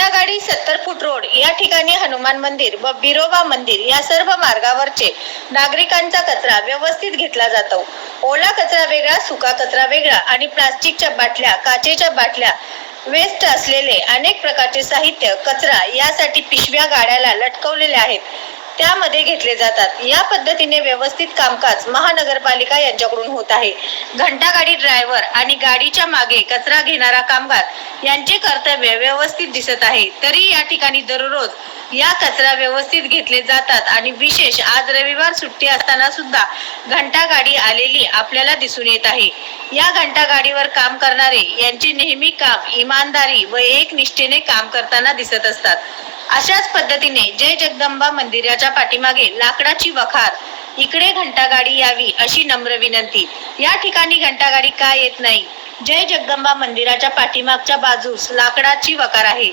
घंटागाडी सत्तर फूट रोड या ठिकाणी हनुमान मंदिर व बिरोबा मंदिर या सर्व मार्गावरचे नागरिकांचा कचरा व्यवस्थित घेतला जातो. ओला कचरा वेगळा सुका कचरा वेगळा आणि प्लास्टिकच्या बाटल्या काचेच्या बाटल्या वेस्ट असलेले अनेक प्रकारचे साहित्य कचरा यासाठी पिशव्या गाड्याला लटकवलेले आहेत. त्यामध्ये घेतले जातात. या पद्धतीने व्यवस्थित कामकाज महानगरपालिका यांच्याकडून होत आहे. घंटागाडी ड्रायव्हर आणि गाडीच्या मागे कचरा घेणारा कामगार यांचे कर्तव्य व्यवस्थित दिसत आहे. तरी या ठिकाणी दररोज या कचरा व्यवस्थित घेतले जातात आणि विशेष आज रविवार सुट्टी असताना सुद्धा घंटा गाडी आलेली आपल्याला दिसून येत आहे. या घंटा गाडीवर काम करणारे यांचे नेहमी काम इमानदारी व एक निष्ठेने काम करताना दिसत असतात. अशाच पद्धतीने जय जगदंबा मंदिराच्या पाठीमागे लाकडाची वखार इकडे घंटागाडी यावी अशी नम्र विनंती. या ठिकाणी घंटागाडी का येत नाही? जय जगदंबा मंदिराच्या पाठीमागच्या बाजूस लाकडाची वकार आहे.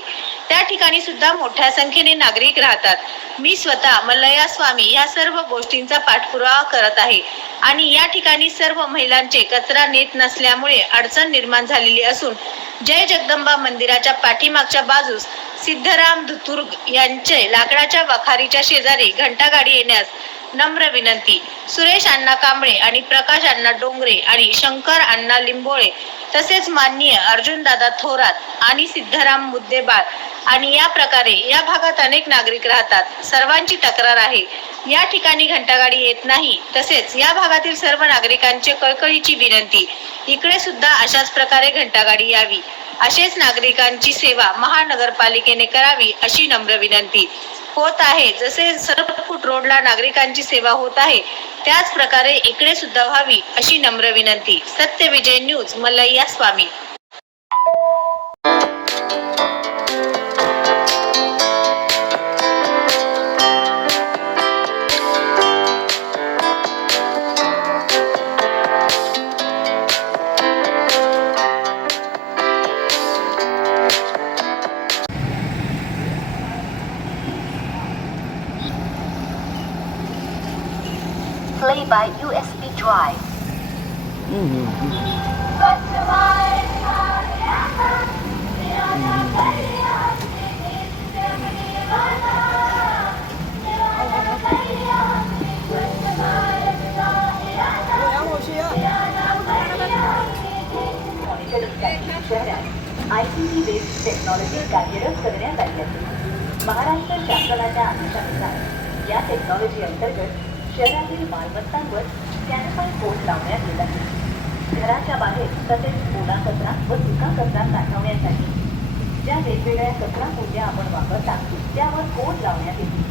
त्या ठिकाणी सुद्धा मोठ्या संख्येने नागरिक राहतात. मी स्वतः मल्लया स्वामी या सर्व गोष्टींचा पाठपुरावा करत आहे आणि या ठिकाणी सर्व महिलांचे कचरा नेत नसल्यामुळे अडचण निर्माण झालेली असून जय जगदंबा मंदिराच्या पाठीमागच्या बाजूस सिद्धराम धुतुर्ग यांचे लाकडाच्या वखारीच्या शेजारी घंटागाडी येण्यास नम्र विनंती. सुरेश अण्णा कांबळे आणि प्रकाश अण्णा डोंगरे आणि शंकर अण्णा लिंबोळे तसेच माननीय अर्जुनदादा थोरात आणि सिद्धराम मुद्देबाळ आणि या प्रकारे या भागात अनेक नागरिक राहतात. सर्वांची तक्रार आहे. या ठिकाणी घंटागाडी येत नाही. तसेच या भागातील सर्व नागरिकांचे कळकळीची विनंती. इकडे सुद्धा अशाच प्रकारे घंटागाडी यावी. असेच नागरिकांची सेवा महानगरपालिकेने करावी अशी नम्र विनंती. होत आहे जसे सरफूट रोडला नागरिकांची सेवा होत आहे त्याच प्रकारे इकडे सुद्धा व्हावी अशी नम्र विनंती. Satyavijay news Mallayya Swami by USB drive. मॉनिटरिंगसाठी शहरात I T T based technology कार्यरत करण्यात आली आहे महाराष्ट्र शासनाच्या आदेशानुसार या टेक्नॉलॉजी अंतर्गत शहरातील मालमत्तांवर स्कॅनफाय कोड लावण्यात येत आहे. घराच्या बाहेर तसेच ओला कचरा व सुका कचरा साठवण्यासाठी ज्या वेगवेगळ्या कचरा कोंड्या आपण वापरता त्यावर कोड लावण्यात येते?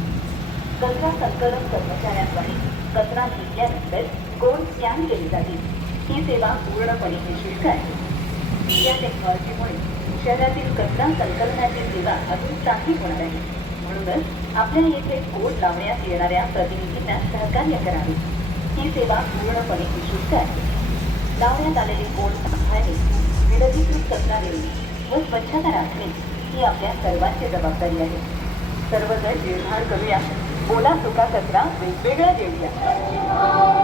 कचरा संकलन कर्मचाऱ्यांद्वारे कचरा घेतल्यानंतर कोड स्कॅन केले जाते? ही सेवा पूर्णपणे निशुल्क आहे. या टेक्नॉलॉजीमुळे शहरातील कचरा संकलनाची सेवा अजून चांगली होणार आहे. म्हणूनच आपल्या येथे कोड लावण्यात येणाऱ्या प्रतिनिधींना सहकार्य करावे. ही सेवा पूर्णपणे विशिष्ट आहे. लावण्यात आलेले कोड सांभाळणे विलगीकृत कचरा देणे व स्वच्छता राखणे ही आपल्या सर्वांची जबाबदारी आहे. सर्वजण निर्धार करूया. ओला सुका कचरा वेगवेगळा देऊया.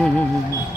Mm-hmm.